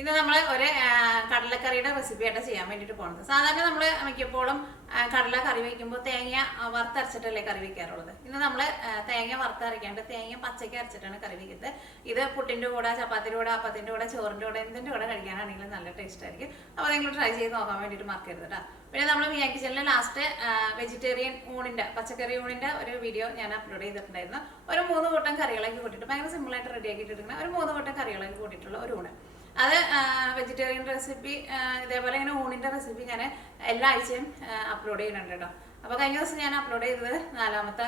ഇന്ന് നമ്മൾ ഒരു കടലക്കറിയുടെ റെസിപ്പി ആയിട്ട് ചെയ്യാൻ വേണ്ടിയിട്ട് പോകുന്നത്. സാധാരണ നമ്മൾ മിക്കപ്പോഴും കടല കറി വയ്ക്കുമ്പോൾ തേങ്ങ വറുത്തരച്ചിട്ടല്ലേ കറി വയ്ക്കാറുള്ളത്. ഇന്ന് നമ്മൾ തേങ്ങ വറുത്തരയ്ക്കാണ്ട് തേങ്ങ പച്ചയ്ക്ക് അരച്ചിട്ടാണ് കറി വയ്ക്കുന്നത്. ഇത് പുട്ടിൻ്റെ കൂടെ, ചപ്പാത്തിൻ്റെ കൂടെ, അപ്പത്തിൻ്റെ കൂടെ, ചോറിൻ്റെ കൂടെ, എന്തിൻ്റെ കൂടെ കഴിക്കാനാണെങ്കിലും നല്ല ടേസ്റ്റ് ആയിരിക്കും. അപ്പോൾ നിങ്ങൾ ട്രൈ ചെയ്ത് നോക്കാൻ വേണ്ടിയിട്ട് മറക്കരുത് കേട്ടോ. പിന്നെ നമ്മൾ മിയാ കിച്ചണിൽ ലാസ്റ്റ് വെജിറ്റേറിയൻ ഊണിൻ്റെ, പച്ചക്കറി ഊണിൻ്റെ ഒരു വീഡിയോ ഞാൻ അപ്ലോഡ് ചെയ്തിട്ടുണ്ടായിരുന്നു. ഒരു 3 കൂട്ടം കറികളൊക്കെ കൂട്ടിയിട്ട് ഭയങ്കര സിമ്പിളായിട്ട് റെഡിയാക്കിയിട്ട് എടുക്കുന്ന ഒരു 3 കൂട്ടം കറികളൊക്കെ കൂട്ടിയിട്ടുള്ള ഒരു ഊണ്. അത് വെജിറ്റേറിയൻ റെസിപ്പി, ഇതേപോലെ ഇങ്ങനെ ഊണിൻ്റെ റെസിപ്പി ഞാൻ എല്ലാ ആഴ്ചയും അപ്ലോഡ് ചെയ്യുന്നുണ്ട് കേട്ടോ. അപ്പോൾ കഴിഞ്ഞ ദിവസം ഞാൻ അപ്ലോഡ് ചെയ്തത് 4ാമത്തെ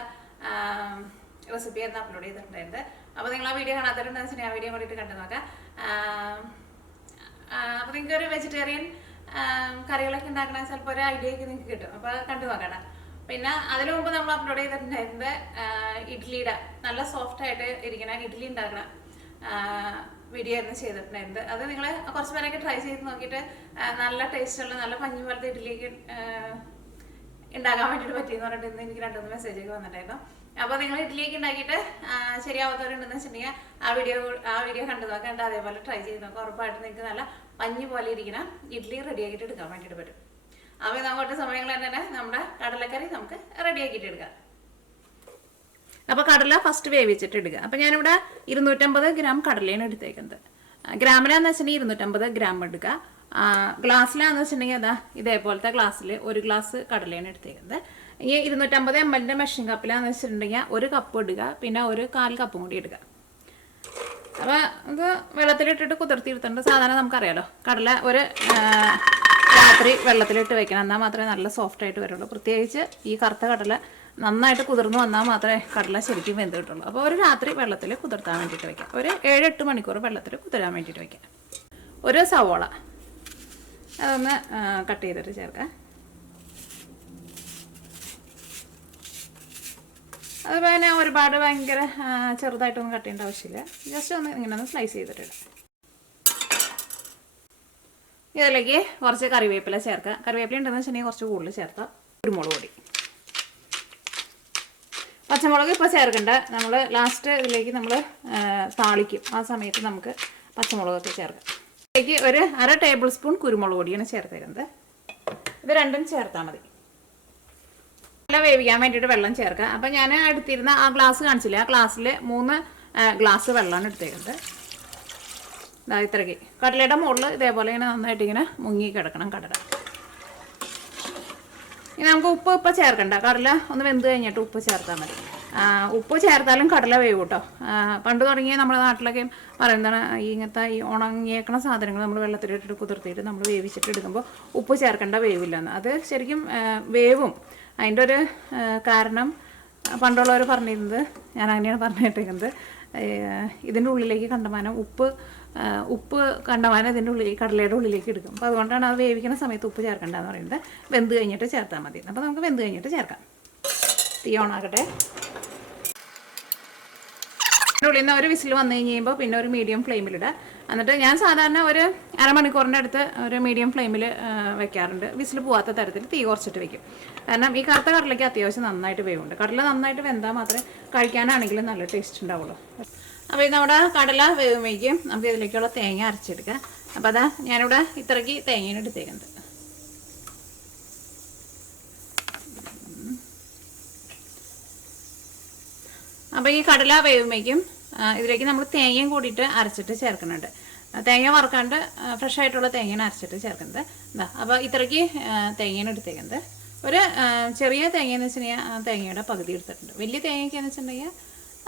റെസിപ്പി ആയിരുന്നു അപ്ലോഡ് ചെയ്തിട്ടുണ്ടായിരുന്നത്. അപ്പോൾ നിങ്ങൾ ആ വീഡിയോ കാണാത്തവരുണ്ടെന്ന് വെച്ചാൽ ആ വീഡിയോ കൂടിയിട്ട് കണ്ടു നോക്കാം. അപ്പോൾ നിങ്ങൾക്ക് ഒരു വെജിറ്റേറിയൻ കറികളൊക്കെ ഉണ്ടാക്കണ ചിലപ്പോൾ ഒരു ഐഡിയ ഒക്കെ നിങ്ങൾക്ക് കിട്ടും. അപ്പോൾ കണ്ടു നോക്കാം. പിന്നെ അതിനു മുമ്പ് നമ്മൾ അപ്ലോഡ് ചെയ്തിട്ടുണ്ടായിരുന്നത് ഇഡ്ഡലിയുടെ നല്ല സോഫ്റ്റ് ആയിട്ട് ഇരിക്കുന്ന ഇഡ്ഡലി ഉണ്ടാക്കണം വീഡിയോ ആയിരുന്നു ചെയ്തിട്ടുണ്ടായിരുന്നത്. അത് നിങ്ങൾ കുറച്ച് പേരൊക്കെ ട്രൈ ചെയ്ത് നോക്കിയിട്ട് നല്ല ടേസ്റ്റുള്ള നല്ല പഞ്ഞി പോലത്തെ ഇഡ്ഡലിക്ക് ഉണ്ടാക്കാൻ വേണ്ടിയിട്ട് പറ്റിയെന്ന് പറഞ്ഞിട്ട് ഇന്ന് എനിക്ക് 2-3 മെസ്സേജൊക്കെ വന്നിട്ടായിരുന്നു. അപ്പോൾ നിങ്ങൾ ഇഡ്ഡലിയൊക്കെ ഉണ്ടാക്കിയിട്ട് ശരിയാവാത്തവരുണ്ടെന്ന് വെച്ചിട്ടുണ്ടെങ്കിൽ ആ വീഡിയോ കണ്ടു നോക്കേണ്ട, അതേപോലെ ട്രൈ ചെയ്ത് നോക്കാം. ഉറപ്പായിട്ട് നിങ്ങൾക്ക് നല്ല പഞ്ഞി പോലെ ഇരിക്കണം ഇഡ്ഡലി റെഡിയാക്കിയിട്ട് എടുക്കാൻ വേണ്ടിയിട്ട് പറ്റും. അപ്പോൾ നമുക്ക് സമയങ്ങൾ തന്നെ നമ്മുടെ കടലക്കറി നമുക്ക് റെഡിയാക്കിയിട്ട് എടുക്കാം. അപ്പോൾ കടല ഫസ്റ്റ് വേവിച്ചിട്ട് എടുക്കുക. അപ്പോൾ ഞാനിവിടെ 250 ഗ്രാം കടലയാണ് എടുത്തേക്കുന്നത്. ഗ്രാമിലാന്ന് വെച്ചിട്ടുണ്ടെങ്കിൽ 250 ഗ്രാം എടുക്കുക. ഗ്ലാസ്സിലാന്ന് വെച്ചിട്ടുണ്ടെങ്കിൽ അതാ ഇതേപോലത്തെ ഗ്ലാസ്സിൽ 1 ഗ്ലാസ് കടലയാണ് എടുത്തേക്കുന്നത്. ഈ 250 ml മെഷീൻ കപ്പിലാന്ന് വെച്ചിട്ടുണ്ടെങ്കിൽ 1 കപ്പ് ഇടുക, പിന്നെ 1/4 കപ്പും കൂടി ഇടുക. അപ്പോൾ ഇത് വെള്ളത്തിലിട്ടിട്ട് കുതിർത്തിയെടുത്തിട്ടുണ്ട്. സാധാരണ നമുക്കറിയാലോ കടല ഒരു രാത്രി വെള്ളത്തിലിട്ട് വെക്കണം, എന്നാൽ മാത്രമേ നല്ല സോഫ്റ്റ് ആയിട്ട് വരുള്ളൂ. പ്രത്യേകിച്ച് ഈ കറുത്ത കടല നന്നായിട്ട് കുതിർന്ന് വന്നാൽ മാത്രമേ കടല ശരിക്കും വെന്ത് കിട്ടുള്ളൂ. അപ്പോൾ ഒരു രാത്രി വെള്ളത്തിൽ കുതിർത്താൻ വേണ്ടിയിട്ട് വയ്ക്കാം. ഒരു 7-8 മണിക്കൂർ വെള്ളത്തിൽ കുതിരാൻ വേണ്ടിയിട്ട് വയ്ക്കാം. ഒരു സവോള അതൊന്ന് കട്ട് ചെയ്തിട്ട് ചേർക്കാം. അത് പിന്നെ ഒരുപാട് ഭയങ്കര ചെറുതായിട്ടൊന്നും കട്ട് ചെയ്യേണ്ട ആവശ്യമില്ല. ജസ്റ്റ് ഒന്ന് ഇങ്ങനെ ഒന്ന് സ്ലൈസ് ചെയ്തിട്ടിടാം. ഇതിലേക്ക് കുറച്ച് കറിവേപ്പില ചേർക്കുക. കറിവേപ്പില ഉണ്ടെന്ന് വെച്ചിട്ടുണ്ടെങ്കിൽ കുറച്ച് കൂടുതൽ ചേർക്കാം. കുരുമുളക് പൊടി, പച്ചമുളക് ഇപ്പോൾ ചേർക്കണ്ട, നമ്മൾ ലാസ്റ്റ് ഇതിലേക്ക് നമ്മൾ താളിക്കും. ആ സമയത്ത് നമുക്ക് പച്ചമുളകൊക്കെ ചേർക്കാം. ഇതിലേക്ക് ഒരു 1/2 ടേബിൾ സ്പൂൺ കുരുമുളക് പൊടിയാണ് ചേർത്തിരുന്നത്. ഇത് രണ്ടും ചേർത്താൽ മതി. നല്ല വേവിക്കാൻ വേണ്ടിയിട്ട് വെള്ളം ചേർക്കുക. അപ്പം ഞാൻ എടുത്തിരുന്ന ആ ഗ്ലാസ് കാണിച്ചില്ല, ആ ഗ്ലാസ്സിൽ 3 ഗ്ലാസ് വെള്ളമാണ് എടുത്തേക്കുന്നത്. ഇത്രയ്ക്ക് കടലയുടെ മുകളിൽ ഇതേപോലെ ഇങ്ങനെ നന്നായിട്ട് ഇങ്ങനെ മുങ്ങി കിടക്കണം കടല. ഇനി നമുക്ക് ഉപ്പ് ചേർക്കണ്ട, കടല ഒന്ന് വെന്ത് കഴിഞ്ഞിട്ട് ഉപ്പ് ചേർത്താൽ മതി. ഉപ്പ് ചേർത്താലും കടല വേവും കേട്ടോ. പണ്ട് തുടങ്ങിയ നമ്മുടെ നാട്ടിലൊക്കെ പറയുന്നതാണ് ഇങ്ങനത്തെ ഈ ഉണങ്ങിയേക്കണ സാധനങ്ങൾ നമ്മൾ വെള്ളത്തിലിട്ടിട്ട് കുതിർത്തിയിട്ട് നമ്മൾ വേവിച്ചിട്ട് എടുക്കുമ്പോൾ ഉപ്പ് ചേർക്കേണ്ട വേവില്ലെന്ന്. അത് ശരിക്കും വേവും. അതിൻ്റെ ഒരു കാരണം പണ്ടുള്ളവർ പറഞ്ഞിരുന്നത്, ഞാൻ അങ്ങനെയാണ് പറഞ്ഞു കേട്ടിരിക്കുന്നത്, ഇതിൻ്റെ ഉള്ളിലേക്ക് കണ്ടമാനം ഉപ്പ് കണ്ടമാനം ഇതിൻ്റെ ഉള്ളിൽ കടലയുടെ ഉള്ളിലേക്ക് എടുക്കും. അപ്പോൾ അതുകൊണ്ടാണ് അത് വേവിക്കുന്ന സമയത്ത് ഉപ്പ് ചേർക്കേണ്ടതെന്ന് പറയുന്നത്. വെന്ത് കഴിഞ്ഞിട്ട് ചേർത്താൽ മതി. അപ്പോൾ നമുക്ക് വെന്ത് കഴിഞ്ഞിട്ട് ചേർക്കാം. തീ ഓണാക്കട്ടെ. അതിൻ്റെ ഉള്ളിൽ നിന്ന് ഒരു വിസിൽ വന്നു കഴിയുമ്പോൾ പിന്നെ ഒരു മീഡിയം ഫ്ലെയിമിലിടുക. എന്നിട്ട് ഞാൻ സാധാരണ ഒരു അരമണിക്കൂറിൻ്റെ അടുത്ത് ഒരു മീഡിയം ഫ്ലെയിമിൽ വെക്കാറുണ്ട്. വിസിൽ പോകാത്ത തരത്തിൽ തീ കുറച്ചിട്ട് വെക്കും. കാരണം ഈ കറുത്ത കടലയ്ക്ക് അത്യാവശ്യം നന്നായിട്ട് വേവുണ്ട്. കടല നന്നായിട്ട് വെന്താൽ മാത്രമേ കഴിക്കാനാണെങ്കിലും നല്ല ടേസ്റ്റ് ഉണ്ടാവുള്ളൂ. അപ്പോൾ ഇത് നമ്മുടെ കടല വേവുമ്പോഴേക്കും നമുക്ക് ഇതിലേക്കുള്ള തേങ്ങ അരച്ചെടുക്കാം. അപ്പോൾ അതാ ഞാനിവിടെ ഇത്രയ്ക്ക് തേങ്ങയാണ് എടുത്തേക്കുന്നത്. അപ്പോൾ ഈ കടല വേവുമ്പോഴേക്കും ഇതിലേക്ക് നമ്മൾ തേങ്ങയും കൂടിയിട്ട് അരച്ചിട്ട് ചേർക്കുന്നുണ്ട്. തേങ്ങ വറുക്കാണ്ട് ഫ്രഷ് ആയിട്ടുള്ള തേങ്ങയാണ് അരച്ചിട്ട് ചേർക്കുന്നത്. എന്താ അപ്പോൾ ഇത്രയ്ക്ക് തേങ്ങയാണ് എടുത്തേക്കുന്നത്. ഒരു ചെറിയ തേങ്ങയെന്ന് വെച്ചിട്ടുണ്ടെങ്കിൽ തേങ്ങയുടെ പകുതി എടുത്തിട്ടുണ്ട്. വലിയ തേങ്ങയ്ക്കാന്ന് വെച്ചിട്ടുണ്ടെങ്കിൽ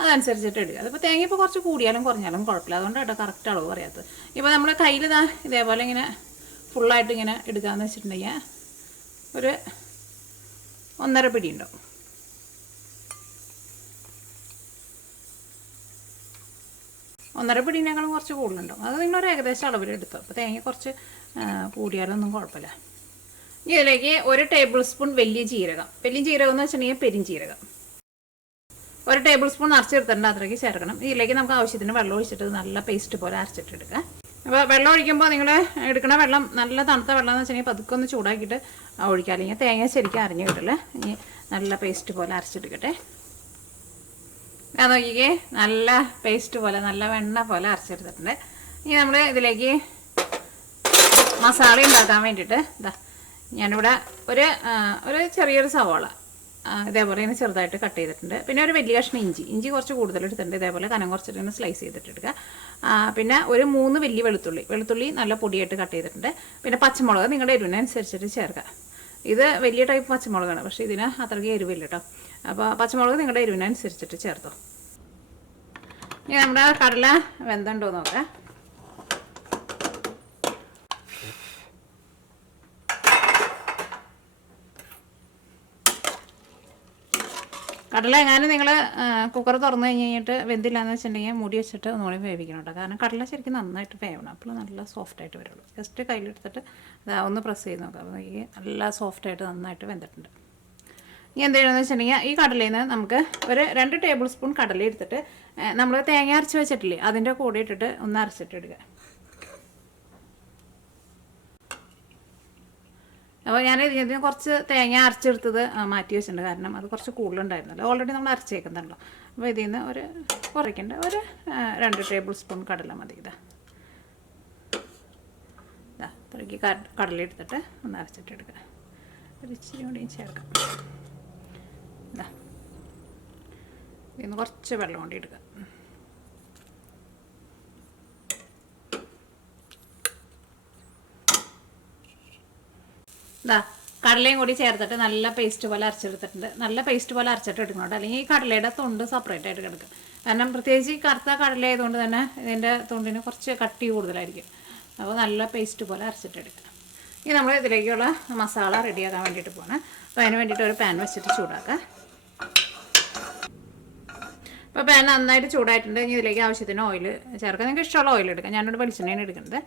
അതനുസരിച്ചിട്ട് എടുക്കുക. അതിപ്പോൾ തേങ്ങ ഇപ്പോൾ കുറച്ച് കൂടിയാലും കുറഞ്ഞാലും കുഴപ്പമില്ല. അതുകൊണ്ട് കേട്ടോ കറക്റ്റ് അളവ് പറയാത്തത്. ഇപ്പോൾ നമ്മുടെ കയ്യിൽ ഇതേപോലെ ഇങ്ങനെ ഫുള്ളായിട്ട് ഇങ്ങനെ എടുക്കാമെന്ന് വെച്ചിട്ടുണ്ടെങ്കിൽ ഒരു 1.5 പിടി ഉണ്ടാവും. ഒന്നര പിടിനേക്കാളും കുറച്ച് കൂടുതലുണ്ടാവും. അത് നിങ്ങളൊരു ഏകദേശം അളവിലെടുത്തോ. അപ്പോൾ തേങ്ങ കുറച്ച് കൂടിയാലൊന്നും കുഴപ്പമില്ല. ഇനി ഇതിലേക്ക് 1 ടേബിൾ സ്പൂൺ വലിയ ജീരകം എന്ന് വെച്ചിട്ടുണ്ടെങ്കിൽ പെരിഞ്ചീരകം 1 ടേബിൾ സ്പൂൺ അരച്ചെടുത്തിട്ടുണ്ട്. അത്രയ്ക്ക് ചേർക്കണം. ഇതിലേക്ക് നമുക്ക് ആവശ്യത്തിന് വെള്ളം ഒഴിച്ചിട്ട് നല്ല പേസ്റ്റ് പോലെ അരച്ചിട്ടെടുക്കുക. അപ്പോൾ വെള്ളം ഒഴിക്കുമ്പോൾ നിങ്ങൾ എടുക്കുന്ന വെള്ളം നല്ല തണുത്ത വെള്ളം എന്ന് വെച്ചിട്ടുണ്ടെങ്കിൽ പതുക്കെ ഒന്ന് ചൂടാക്കിയിട്ട് ഒഴിക്കുക. അല്ലെങ്കിൽ തേങ്ങ ശരിക്കും അരിഞ്ഞു കിട്ടില്ല. ഇനി നല്ല പേസ്റ്റ് പോലെ അരച്ചെടുക്കട്ടെ. ഞാൻ നോക്കിക്കേ, നല്ല പേസ്റ്റ് പോലെ നല്ല വെണ്ണ പോലെ അരച്ചെടുത്തിട്ടുണ്ട്. ഇനി നമ്മൾ ഇതിലേക്ക് മസാല ഉണ്ടാക്കാൻ വേണ്ടിയിട്ട് ഇതാ ഞാനിവിടെ ഒരു ചെറിയൊരു സവാള ഇതേപോലെ ഇങ്ങനെ ചെറുതായിട്ട് കട്ട് ചെയ്തിട്ടുണ്ട്. പിന്നെ ഒരു വലിയ കഷ്ണം ഇഞ്ചി കുറച്ച് കൂടുതൽ എടുത്തിട്ടുണ്ട്. ഇതേപോലെ കനം കുറച്ചിട്ട് ഇങ്ങനെ സ്ലൈസ് ചെയ്തിട്ട് എടുക്കുക. പിന്നെ ഒരു 3 വലിയ വെളുത്തുള്ളി നല്ല പൊടിയായിട്ട് കട്ട് ചെയ്തിട്ടുണ്ട്. പിന്നെ പച്ചമുളക് നിങ്ങളുടെ എരിവിനനുസരിച്ചിട്ട് ചേർക്കുക. ഇത് വലിയ ടൈപ്പ് പച്ചമുളകാണ്, പക്ഷേ ഇതിന് അത്രയ്ക്ക് എരിവില്ല കേട്ടോ. അപ്പോൾ പച്ചമുളക് നിങ്ങളുടെ എരിവിനനുസരിച്ചിട്ട് ചേർത്തോ. ഇനി നമ്മുടെ കടല വെന്തണ്ടോ നോക്കാം. കടല എങ്ങാനും നിങ്ങൾ കുക്കർ തുറന്നു കഴിഞ്ഞിട്ട് വെന്തില്ലാന്ന് വെച്ചിട്ടുണ്ടെങ്കിൽ മൂടി വെച്ചിട്ട് ഒന്നുകൂടി വേവിക്കണം കേട്ടോ. കാരണം കടല ശരിക്കും നന്നായിട്ട് വേവണം, അപ്പോൾ നല്ല സോഫ്റ്റായിട്ട് വരുള്ളൂ. ജസ്റ്റ് കയ്യിലെടുത്തിട്ട് ഒന്ന് പ്രസ് ചെയ്ത് നോക്കാം. അപ്പോൾ ഈ നല്ല സോഫ്റ്റായിട്ട് നന്നായിട്ട് വെന്തിട്ടുണ്ട്. ഇനി എന്ത് ചെയ്യണമെന്ന് വെച്ചിട്ടുണ്ടെങ്കിൽ ഈ കടലയിൽ നിന്ന് നമുക്ക് ഒരു 2 ടേബിൾ സ്പൂൺ കടല എടുത്തിട്ട് നമ്മൾ തേങ്ങ അരച്ച് വെച്ചിട്ടില്ലേ അതിൻ്റെ കൂടെ ഇട്ടിട്ട് ഒന്ന് അരച്ചിട്ട് എടുക്കുക. അപ്പോൾ ഞാൻ ഇതിന് കുറച്ച് തേങ്ങ അരച്ചെടുത്തത് മാറ്റി വെച്ചിട്ടുണ്ട്, കാരണം അത് കുറച്ച് കൂടുതലുണ്ടായിരുന്നല്ലോ. ഓൾറെഡി നമ്മൾ അരച്ചേക്കുന്നുണ്ടല്ലോ. അപ്പോൾ ഇതിൽ നിന്ന് കുറയ്ക്കേണ്ട ഒരു 2 ടേബിൾ സ്പൂൺ കടല മതി. ഇത്രയ്ക്ക് കടല എടുത്തിട്ട് ഒന്ന് അരച്ചിട്ടെടുക്കുക. ഒരു ഇച്ചിരി കൂടി ചേർക്കാം. ഇതിന് കുറച്ച് വെള്ളം കൊണ്ട് എടുക്കുക. കടലയും കൂടി ചേർത്തിട്ട് നല്ല പേസ്റ്റ് പോലെ അരച്ചെടുത്തിട്ടുണ്ട്. നല്ല പേസ്റ്റ് പോലെ അരച്ചിട്ട് എടുക്കണം, അല്ലെങ്കിൽ ഈ കടലയുടെ തൊണ്ട് സെപ്പറേറ്റ് ആയിട്ട് കിടക്കും. കാരണം പ്രത്യേകിച്ച് കറുത്ത കടല ആയതുകൊണ്ട് തന്നെ ഇതിൻ്റെ തൊണ്ടിന് കുറച്ച് കട്ടി കൂടുതലായിരിക്കും. അപ്പോൾ നല്ല പേസ്റ്റ് പോലെ അരച്ചിട്ടെടുക്കുക. ഇനി നമ്മൾ ഇതിലേക്കുള്ള മസാല റെഡിയാക്കാൻ വേണ്ടിയിട്ട് പോകണം. അപ്പോൾ അതിന് വേണ്ടിയിട്ട് ഒരു പാൻ വെച്ചിട്ട് ചൂടാക്കുക. അപ്പോൾ പാൻ നന്നായിട്ട് ചൂടായിട്ടുണ്ട്. ഇനി ഇതിലേക്ക് ആവശ്യത്തിന് ഓയിൽ ചേർക്കുക. നിങ്ങൾക്ക് ഇഷ്ടമുള്ള ഓയിൽ എടുക്കാം. ഞാനോട് വെളിച്ചെണ്ണയാണ് എടുക്കുന്നത്.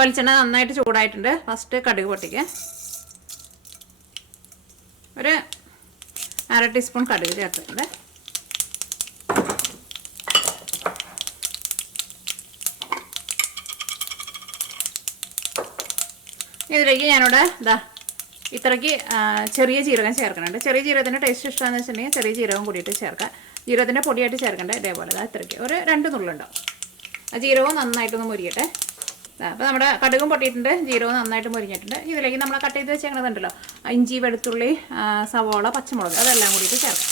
വെളിച്ചെണ്ണ നന്നായിട്ട് ചൂടായിട്ടുണ്ട്. ഫസ്റ്റ് കടുക് പൊട്ടിക്കുക. ഒരു 1/2 ടീസ്പൂൺ കടുക് ചേർത്തിട്ടുണ്ട്. ഇതിലേക്ക് ഞാനിവിടെ ഇത്രയ്ക്ക് ചെറിയ ജീരകം ചേർക്കുന്നുണ്ട്. ചെറിയ ജീരകത്തിൻ്റെ ടേസ്റ്റ് ഇഷ്ടമാണെന്ന് വെച്ചിട്ടുണ്ടെങ്കിൽ ചെറിയ ജീരകം കൂടിയിട്ട് ചേർക്കുക. ജീരകത്തിൻ്റെ പൊടിയായിട്ട് ചേർക്കേണ്ട ഇതേപോലെ ഇത്രയ്ക്ക് ഒരു 2 നുള്ളുണ്ടാവും. ആ ജീരകവും നന്നായിട്ടൊന്ന് മുരിയട്ടെ. അപ്പോൾ നമ്മുടെ കടുകും പൊട്ടിയിട്ടുണ്ട്, ജീരകവും നന്നായിട്ട് മുരിഞ്ഞിട്ടുണ്ട്. ഇതിലേക്ക് നമ്മൾ കട്ട് ചെയ്ത് വെച്ചേക്കണതുണ്ടല്ലോ ഇഞ്ചി, വെളുത്തുള്ളി, സവോള, പച്ചമുളക് അതെല്ലാം കൂടിയിട്ട് ചേർക്കാം.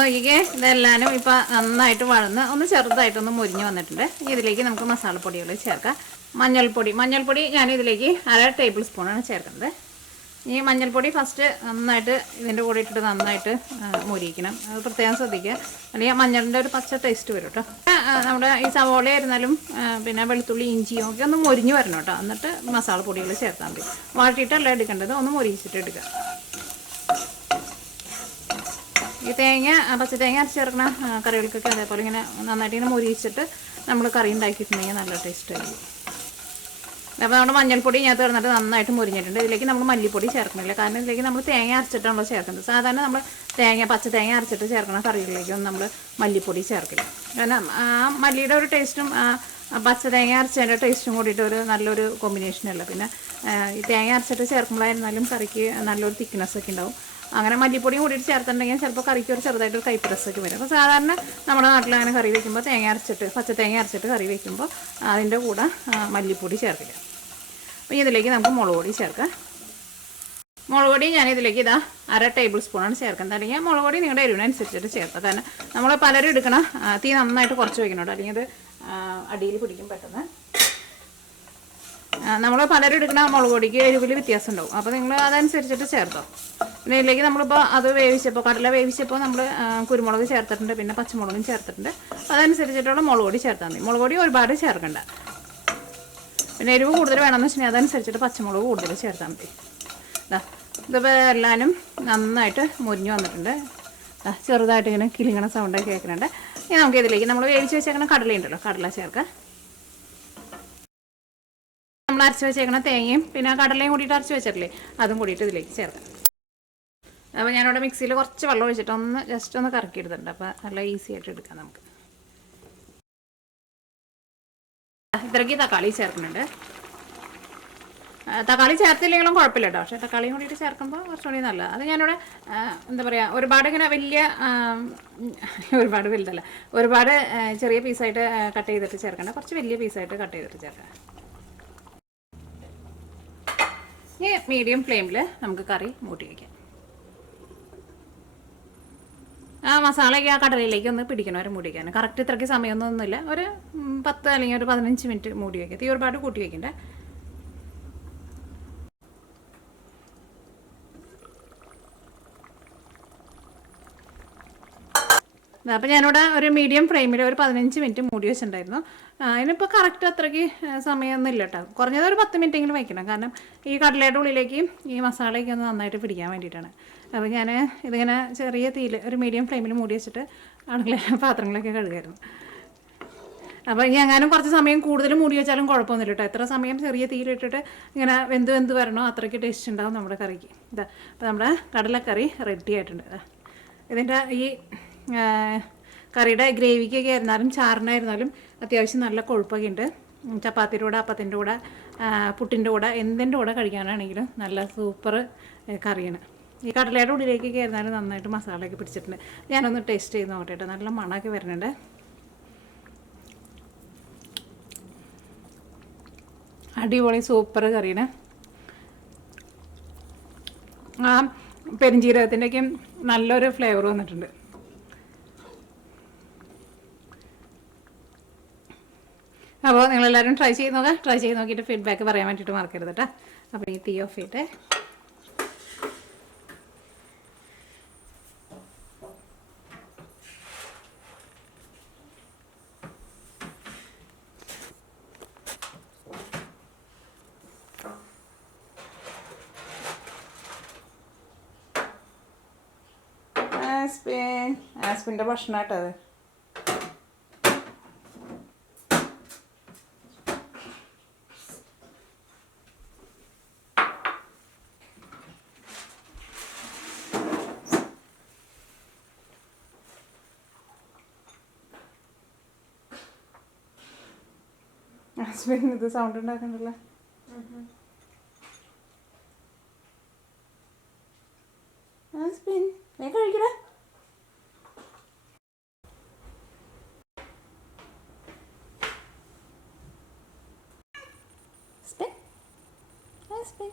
നോക്കിക്കേ, ഇതെല്ലാനും ഇപ്പോൾ നന്നായിട്ട് വഴന്ന് ഒന്ന് ചെറുതായിട്ടൊന്ന് മുരിഞ്ഞ് വന്നിട്ടുണ്ട്. ഇതിലേക്ക് നമുക്ക് മസാലപ്പൊടികൾ ചേർക്കാം. മഞ്ഞൾപ്പൊടി ഞാൻ ഇതിലേക്ക് 1/2 ടേബിൾ സ്പൂണാണ് ചേർക്കുന്നത്. ഈ മഞ്ഞൾപ്പൊടി ഫസ്റ്റ് നന്നായിട്ട് ഇതിൻ്റെ കൂടെ ഇട്ടിട്ട് നന്നായിട്ട് മുരിക്കണം. അത് പ്രത്യേകം ശ്രദ്ധിക്കുക, അല്ലെങ്കിൽ മഞ്ഞളിൻ്റെ ഒരു പച്ച ടേസ്റ്റ് വരും കേട്ടോ. നമ്മുടെ ഈ സവോള ആയിരുന്നാലും പിന്നെ വെളുത്തുള്ളി, ഇഞ്ചിയും ഒക്കെ ഒന്ന് മൊരിഞ്ഞ് വരണം കേട്ടോ. എന്നിട്ട് മസാലപ്പൊടികൾ ചേർത്താൽ മതി. വാട്ടിയിട്ടല്ല എടുക്കേണ്ടത്, ഒന്ന് മൊരിച്ചിട്ട് എടുക്കുക. ഈ പച്ച തേങ്ങ അരച്ച് ചേർക്കണ കറികൾക്കൊക്കെ അതേപോലെ ഇങ്ങനെ നന്നായിട്ട് ഇങ്ങനെ മൊരിച്ചിട്ട് നമ്മൾ കറി ഉണ്ടാക്കിയിട്ടുണ്ടെങ്കിൽ നല്ല ടേസ്റ്റ് ആയിരിക്കും. അപ്പോൾ നമ്മുടെ മഞ്ഞൾപ്പൊടി ഞാൻ തീർന്നിട്ട് നന്നായിട്ട് മുരിഞ്ഞിട്ടുണ്ട്. ഇതിലേക്ക് നമ്മൾ മല്ലിപ്പൊടി ചേർക്കണില്ല, കാരണം ഇതിലേക്ക് നമ്മൾ തേങ്ങ അരച്ചിട്ടാണല്ലോ ചേർക്കുന്നത്. സാധാരണ നമ്മൾ പച്ച തേങ്ങ അരച്ചിട്ട് ചേർക്കുന്ന കറികളിലേക്കൊന്നും നമ്മൾ മല്ലിപ്പൊടി ചേർക്കില്ല. കാരണം ആ മല്ലിയുടെ ഒരു ടേസ്റ്റും പച്ച തേങ്ങ അരച്ചതിൻ്റെ ടേസ്റ്റും കൂടിയിട്ട് ഒരു നല്ലൊരു കോമ്പിനേഷനല്ല. പിന്നെ ഈ തേങ്ങ അരച്ചിട്ട് ചേർക്കുമ്പോഴായിരുന്നാലും കറിക്ക് നല്ലൊരു തിക്നെസ് ഒക്കെ ഉണ്ടാവും. അങ്ങനെ മല്ലിപ്പൊടിയും കൂടിയിട്ട് ചേർത്തിട്ടുണ്ടെങ്കിൽ ചിലപ്പോൾ കറിക്ക് ഒരു ചെറുതായിട്ടൊരു കയ്പ്പ് രസമൊക്കെ വരും. അപ്പോൾ സാധാരണ നമ്മുടെ നാട്ടിൽ അങ്ങനെ കറി വയ്ക്കുമ്പോൾ പച്ച തേങ്ങ അരച്ചിട്ട് കറി വയ്ക്കുമ്പോൾ അതിൻ്റെ കൂടെ മല്ലിപ്പൊടി ചേർക്കില്ല. അപ്പോൾ ഇതിലേക്ക് നമുക്ക് മുളക് പൊടി ചേർക്കാം. മുളക് പൊടി ഞാനിതിലേക്ക് 1/2 ടേബിൾ സ്പൂണാണ് ചേർക്കുന്നത്. അല്ലെങ്കിൽ മുളക് പൊടി നിങ്ങളുടെ എരിവിനനുസരിച്ചിട്ട് ചേർക്കാം. കാരണം നമ്മൾ പലരും എടുക്കണം തീ നന്നായിട്ട് കുറച്ച് വയ്ക്കണം, അല്ലെങ്കിൽ അത് അടിയിൽ പിടിക്കും പെട്ടെന്ന്. നമ്മൾ പലരും എടുക്കുന്ന മുളക് പൊടിക്ക് എരിവിൽ വ്യത്യാസം ഉണ്ടാവും. അപ്പോൾ നിങ്ങൾ അതനുസരിച്ചിട്ട് ചേർത്തോ. പിന്നെ ഇതിലേക്ക് നമ്മളിപ്പോൾ കടല വേവിച്ചപ്പോൾ നമ്മൾ കുരുമുളക് ചേർത്തിട്ടുണ്ട്, പിന്നെ പച്ചമുളകും ചേർത്തിട്ടുണ്ട്. അതനുസരിച്ചിട്ടുള്ള മുളക് പൊടി ചേർത്താൽ മതി. മുളക് പൊടി ഒരുപാട് ചേർക്കണ്ട. പിന്നെ എരിവ് കൂടുതൽ വേണമെന്ന് വെച്ചിട്ടുണ്ടെങ്കിൽ അതനുസരിച്ചിട്ട് പച്ചമുളക് കൂടുതൽ ചേർത്താൽ മതി. ഇതിപ്പോൾ എല്ലാവരും നന്നായിട്ട് മുരിഞ്ഞ് വന്നിട്ടുണ്ട്. ചെറുതായിട്ട് ഇങ്ങനെ കിളിങ്ങണ സൗണ്ടൊക്കെ കേൾക്കുന്നുണ്ട്. ഇനി നമുക്ക് ഇതിലേക്ക് നമ്മൾ വേവിച്ച് വെച്ചേക്കണ കടലയുണ്ടല്ലോ, കടല ചേർക്കാം. നമ്മൾ അരച്ച് വെച്ചേക്കണ തേങ്ങയും പിന്നെ കടലയും കൂടിയിട്ട് അരച്ച് വെച്ചിട്ടില്ലേ അതും കൂടിയിട്ട് ഇതിലേക്ക് ചേർക്കാം. അപ്പോൾ ഞാനിവിടെ മിക്സിയിൽ കുറച്ച് വെള്ളം ഒഴിച്ചിട്ട് ജസ്റ്റ് ഒന്ന് കറക്കി എടുത്തിട്ടുണ്ട്. അപ്പോൾ നല്ല ഈസി ആയിട്ട് എടുക്കാം നമുക്ക്. ഇത്രയ്ക്ക് തക്കാളി ചേർക്കുന്നുണ്ട്. തക്കാളി ചേർത്തില്ലെങ്കിലും കുഴപ്പമില്ല കേട്ടോ, പക്ഷേ തക്കാളിയും കൂടിയിട്ട് ചേർക്കുമ്പോൾ കുറച്ചുകൂടി നല്ലത്. അത് ഞാനിവിടെ എന്താ പറയുക, ഒരുപാട് ഇങ്ങനെ വലിയ ഒരുപാട് വലുതല്ല, ഒരുപാട് ചെറിയ പീസായിട്ട് കട്ട് ചെയ്തിട്ട് ചേർക്കണ്ട, കുറച്ച് വലിയ പീസായിട്ട് കട്ട് ചെയ്തിട്ട് ചേർക്കാം. ഈ മീഡിയം ഫ്ലെയിമിൽ നമുക്ക് കറി മൂട്ടി വയ്ക്കാം. ആ മസാലയൊക്കെ ആ കടലയിലേക്ക് ഒന്ന് പിടിക്കണം, ഒരു മൂടി വയ്ക്കാൻ. കറക്റ്റ് ഇത്രയ്ക്ക് സമയമൊന്നുമില്ല, ഒരു 10 അല്ലെങ്കിൽ ഒരു 15 മിനിറ്റ് മൂടി വയ്ക്കുക. തീ ഒരുപാട് കൂട്ടി വയ്ക്കണ്ടേ. അപ്പോൾ ഞാനിവിടെ ഒരു മീഡിയം ഫ്ലെയിമിൽ ഒരു 15 മിനിറ്റ് മൂടി വെച്ചിട്ടുണ്ടായിരുന്നു. അതിനിപ്പോൾ കറക്റ്റ് അത്രയ്ക്ക് സമയമൊന്നും ഇല്ല കേട്ടോ, കുറഞ്ഞത് ഒരു 10 മിനിറ്റെങ്കിലും വയ്ക്കണം. കാരണം ഈ കടലയുടെ ഉള്ളിലേക്ക് ഈ മസാലയൊക്കെ ഒന്ന് നന്നായിട്ട് പിടിക്കാൻ വേണ്ടിയിട്ടാണ്. അപ്പോൾ ഞാൻ ഇതിങ്ങനെ ചെറിയ തീയിൽ ഒരു മീഡിയം ഫ്ലെയിമിൽ മൂടി വെച്ചിട്ട് ആളുകളെ പാത്രങ്ങളൊക്കെ കഴുകായിരുന്നു. അപ്പോൾ ഇനി എങ്ങാനും കുറച്ച് സമയം കൂടുതൽ മൂടി വെച്ചാലും കുഴപ്പമൊന്നുമില്ല കേട്ടോ. എത്ര സമയം ചെറിയ തീയിലിട്ടിട്ട് ഇങ്ങനെ വെന്ത് വരണോ അത്രയ്ക്ക് ടേസ്റ്റ് ഉണ്ടാവും നമ്മുടെ കറിക്ക്. ഇതാ അപ്പോൾ നമ്മുടെ കടലക്കറി റെഡി ആയിട്ടുണ്ട്. ഇതിൻ്റെ ഈ കറിയുടെ ഗ്രേവിക്കൊക്കെ ആയിരുന്നാലും ചാറിനായിരുന്നാലും അത്യാവശ്യം നല്ല കൊഴുപ്പൊക്കെ ഉണ്ട്. ചപ്പാത്തിയുടെ കൂടെ, അപ്പത്തിൻ്റെ കൂടെ, പുട്ടിൻ്റെ കൂടെ, എന്തിൻ്റെ കൂടെ കഴിക്കാനാണെങ്കിലും നല്ല സൂപ്പർ കറിയാണ്. ഈ കടലയുടെ ഉള്ളിലേക്കൊക്കെ ആയിരുന്നാലും നന്നായിട്ട് മസാലയൊക്കെ പിടിച്ചിട്ടുണ്ട്. ഞാനൊന്ന് ടേസ്റ്റ് ചെയ്ത് നോക്കട്ടെ കേട്ടോ. നല്ല മണമൊക്കെ വരുന്നുണ്ട്. അടിപൊളി സൂപ്പർ കറിയാണ്. ആ പെരിഞ്ജീരകത്തിൻ്റെയൊക്കെ നല്ലൊരു ഫ്ലേവർ വന്നിട്ടുണ്ട്. അപ്പോൾ നിങ്ങളെല്ലാവരും ട്രൈ ചെയ്ത് നോക്കാം. ട്രൈ ചെയ്ത് നോക്കിയിട്ട് ഫീഡ്ബാക്ക് പറയാൻ വേണ്ടിയിട്ട് മറക്കരുത് കേട്ടോ. അപ്പോൾ ഈ തീ ഓഫ് ചെയ്തിട്ട് ആസ്പിൻ്റെ ഭക്ഷണം കേട്ടോ അത്. ആസ്പിൻ ഇത് സൗണ്ട് ഉണ്ടാക്കണ്ടല്ലോ. ആസ്പിൻ നീ കഴിക്കട. ആസ്പിൻ ആസ്പിൻ